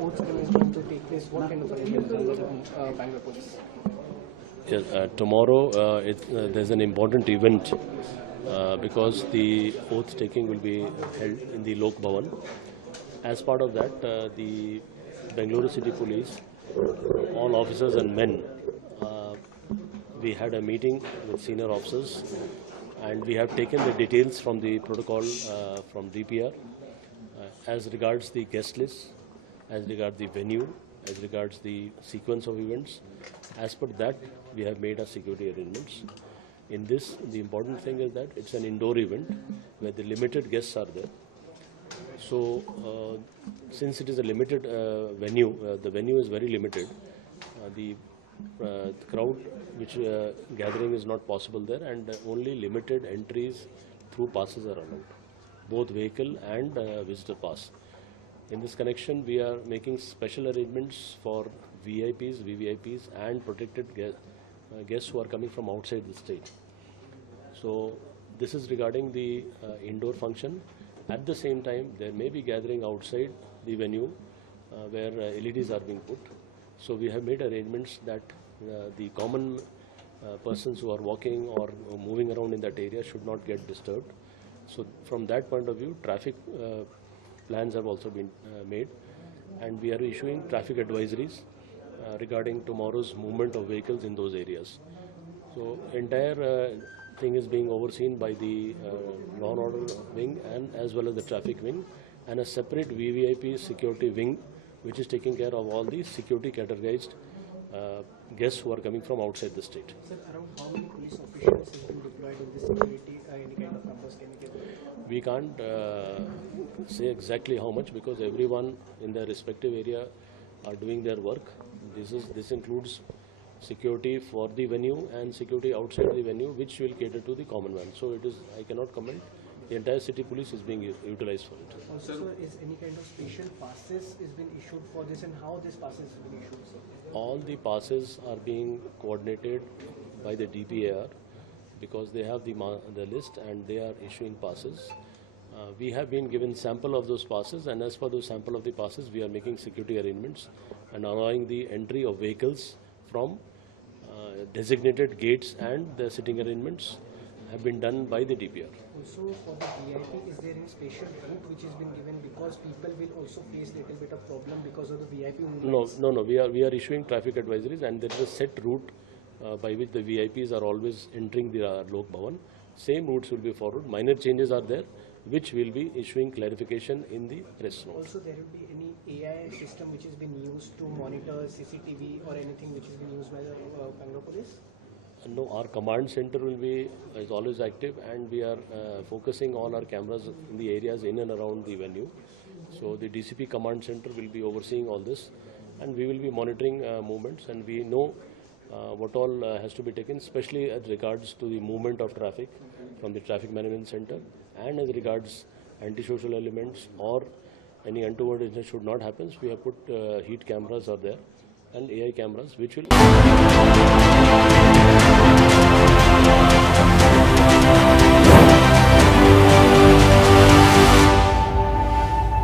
Sports game is going to take place. What kind of arrangements are Bangalore Police? Yes, tomorrow there's an important event because the oath taking will be held in the Lok Bhavan. As part of that, the Bengaluru City Police, all officers and men, we had a meeting with senior officers and we have taken the details from the protocol from DPR as regards the guest list, as regards the venue, as regards the sequence of events. As per that, we have made our security arrangements. In this, the important thing is that it's an indoor event where the limited guests are there. So, since it is a limited venue, the venue is very limited. The crowd which gathering is not possible there, and only limited entries through passes are allowed, both vehicle and visitor pass. In this connection, we are making special arrangements for VIPs, VVIPs and protected guests who are coming from outside the state. So this is regarding the indoor function. At the same time, there may be gathering outside the venue where LEDs are being put. So we have made arrangements that the common persons who are walking or moving around in that area should not get disturbed. So from that point of view, traffic plans have also been made, and we are issuing traffic advisories regarding tomorrow's movement of vehicles in those areas. So entire thing is being overseen by the law and order wing and as well as the traffic wing, and a separate VVIP security wing which is taking care of all the security categorized guests who are coming from outside the state. Sir, around how many police officials have been deployed in this security? Any kind of numbers can you give? We can't say exactly how much because everyone in their respective area are doing their work. This includes security for the venue and security outside the venue, which will cater to the common man. So it is, I cannot comment. The entire city police is being utilized for it. Also, sir, is any kind of special passes is been issued for this, and how this passes is being issued, sir? All the passes are being coordinated by the DPAR because they have the list and they are issuing passes. We have been given sample of those passes, and as per the sample of the passes, we are making security arrangements and allowing the entry of vehicles from designated gates, and the sitting arrangements have been done by the DPR. Also, for the VIP, is there any special route which has been given, because people will also face little bit of problem because of the VIP movements? No. We are issuing traffic advisories, and there is a set route by which the VIPs are always entering the Lok Bhavan. Same routes will be followed. Minor changes are there, which will be issuing clarification in the press note. Also, there will be any AI system which has been used to monitor CCTV or anything which has been used by the Bangalore Police? No, our command center is always active, and we are focusing all our cameras in the areas in and around the venue. So the DCP command center will be overseeing all this, and we will be monitoring movements, and we know what all has to be taken, especially as regards to the movement of traffic from the traffic management center, and as regards antisocial elements or any untoward incident should not happen. We have put heat cameras are there and AI cameras which will